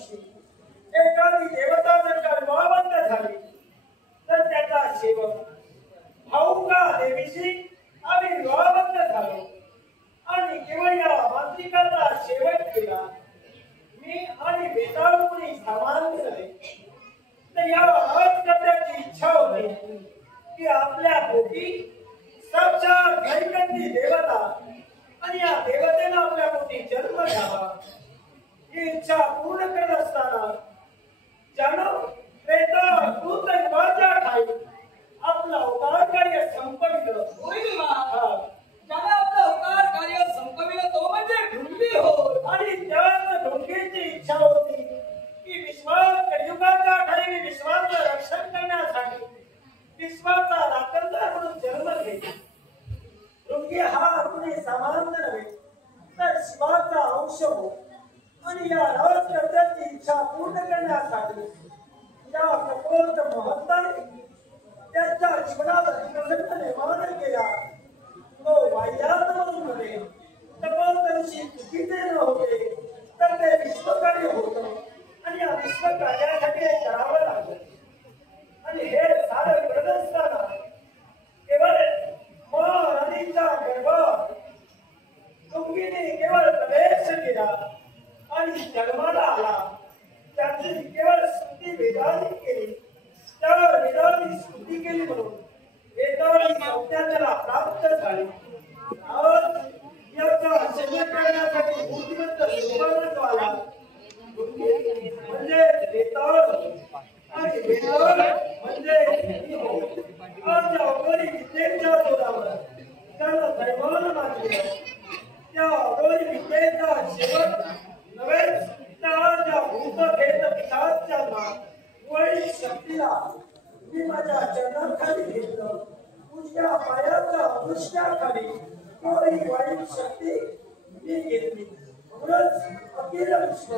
दिवशी एखादी देवता जर का विवाहबंद झाली तर त्याचा सेवक भाऊका देवीशी आम्ही विवाहबंद झालो आणि केवळ या मांत्रिकाचा शेवट केला. मी आणि वेताळुनी सामान केले तर या राजकर्त्याची इच्छा होती की आपल्या पोटी साक्षात घैकंदी देवता आणि या देवतेनं आपल्या पोटी जन्म घ्यावा. ही इच्छा पूर्ण करत असताना जाणव वेताळ कृतयुगाच्या ठाई आपलं अवतार कार्य संपविलं. ज्याने आपलं अवतार कार्य संपविलं तो म्हणजे ढुंगी हो. आणि त्याच ढुंगीची इच्छा होती की कलियुगाच्या ठाई विश्वाचं रक्षण करण्यासाठी विश्वाचा राखणदार म्हणून जन्म घेतला. ढुंगी हा आपले सामान्य नव्हे तर शिवाचा अंश हो. आणि या राजकर्त्याची इच्छा पूर्ण करण्यासाठी या कपोत महत्ताने त्याच्या जीवनात प्रसंग निर्माण केला. तो वाह्यात म्हणून नव्हे कपोतांशी चुकीचे न होते तर ते विश्वकार्य होतं आणि या विश्वकार्यासाठी करावं लागलं. आणि हे सारं करत असताना केवळ नदीच्या गर्भात ढुंगीने केवळ प्रवेश केला आणि जन्माला आला. त्याची केवळ स्तुती वेदांनी केली. त्या वेदांनी स्तुती केली म्हणून वेदांनी संज्ञा त्याला प्राप्त झाली. आज याचा आश्चर्य करण्यासाठी बुद्धिमत्त सुवर्णत्व आला. म्हणजे वेताळ आणि वेताळ म्हणजे आज या अघोरी विद्येच्या जोरावर त्याला दैवान मानले. त्या अघोरी विद्येचा शेवट नव्हेच त्या भूतभेद पिशाच्या वाईट शक्तीला मी माझ्या चरणाखाली घेतलं. तुझ्या पायाच्या दृष्ट्याखाली कोणी वाईट शक्ती मी घेतली. म्हणूनच अखिल विश्व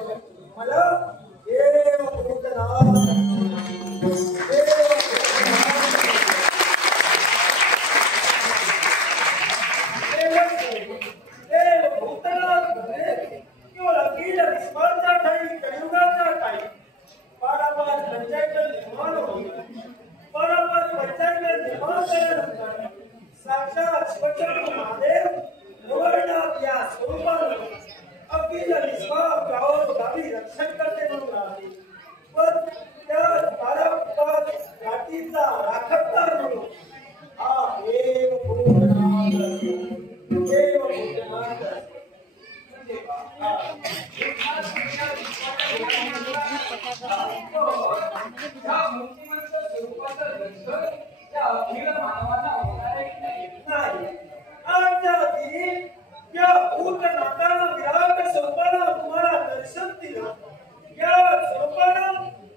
मला देव भूतनाथ केवळ अखिल विश्वाच्या ठाई कलियुगाच्या ठाई पारापार पंचायत निर्माण होईल. पारापार पंचायत निर्माण झाल्यानंतर साक्षात शिवचंद्र महादेव गवर्णनाथ या स्वरूपानं अखिल विश्वा गावोगावी रक्षण करते म्हणून राहते. पण त्या पारापार घाटीचा राखणदार म्हणून हा देव भूतनाथ देव भूतनाथ विराट स्वरूपानं तुम्हाला दर्शन दिलं. या स्वरूपानं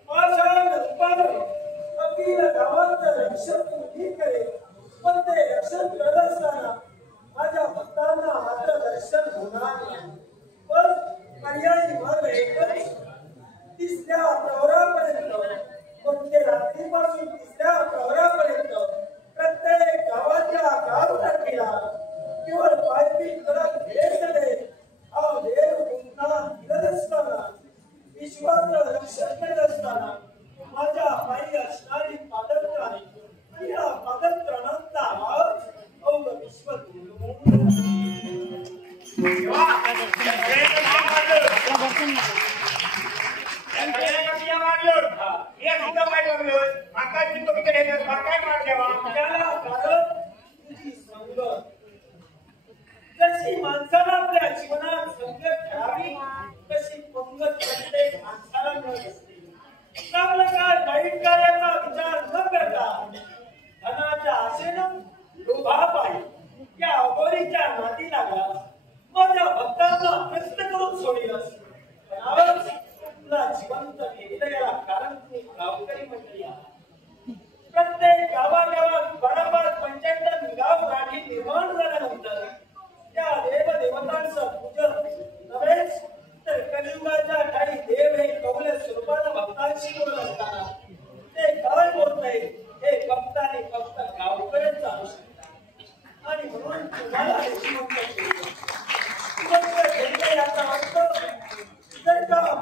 आशान रूपानं अखिल गावाचं रक्षण तुम्ही करेल. पण ते रक्षण करत असताना माझ्या भक्तांना मात्र दर्शन होणार नाही. पण पर्यायी मार्ग एकच. तिसऱ्या प्रहरापर्यंत म्हणजे रात्रीपासून तिसऱ्या प्रहरापर्यंत प्रत्येक गावाच्या गावठाणीला केवळ पायपीट करत भेट दे. हा देव पुन्हा फिरत असताना विश्वाचं रक्षण करत असताना माझ्या पायी असणारी पादत्राणे आणि या पादत्राणांचा आवाज अवघ विश्व जशी माणसाला आपल्या जीवनात संकट घ्यावी तशी पंगत प्रत्येक माणसाला मिळत असते. चांगलं काय वाईट कार्याचा विचार न करता धनाच्या आशेनं लोभापायी या अघोरीच्या नादी लागला. माझ्या भक्तांना प्रश्न करून सोडीलस. आज तुला जिवंत केलं याला कारण तुम्ही गावकरी मंडळी आहात. प्रत्येक गावागावात पारापार पंचायत गाव राठी निर्माण झाल्यानंतर त्या देवदेवतांचं पूजन नव्हेच तर कलियुगाच्या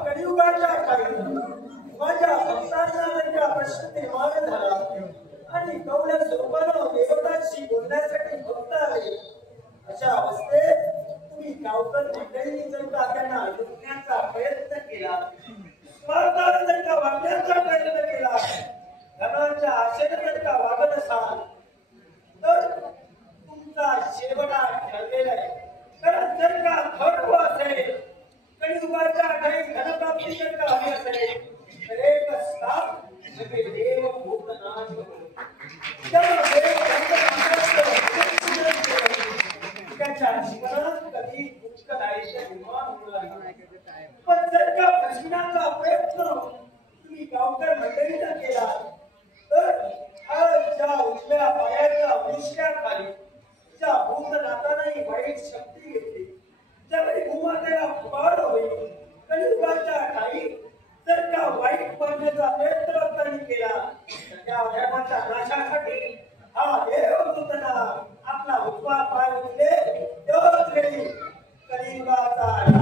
कलियुगाच्या काळी माझ्या भक्तांना जर का प्रश्न निर्माण झाला आणि कवल्या स्वरूपानं देवतांशी बोलण्यासाठी भक्त आले, अशा अवस्थेत तुम्ही गावकर मंडळींनी जर का त्यांना लुटण्याचा प्रयत्न केला, स्वार्थाने जर का वागण्याचा प्रयत्न केला, धनाच्या आशेने जर का वागत असाल तर तुमचा शेवटा ठरलेला आहे. कारण जर का खरं असेल, कलियुगाच्या ठाई धनप्राप्ती जर का हवी असेल तर एक स्थान म्हणजे देव भूतनाथ. त्याच्या जीवनात कधी दुःख दारिद्र्य निर्माण होणार नाही. पण जर का फसविण्याचा प्रयत्न तुम्ही गावकर मंडळीनं केला तर ज्या उजव्या पायाच्या मुष्ट्याखाली ज्या भूतनाथाने वाईट शक्ती घेतली, ज्यावेळी भूमातेला पुकार होईल, कलियुगाच्या ठाई जर का वाईट बनण्याचा प्रयत्न त्यांनी केला तर त्या धर्माच्या नाशासाठी हा देव भूतनाथ आपला उजवा पाय उचले, तेव्हाच कलियुगाचा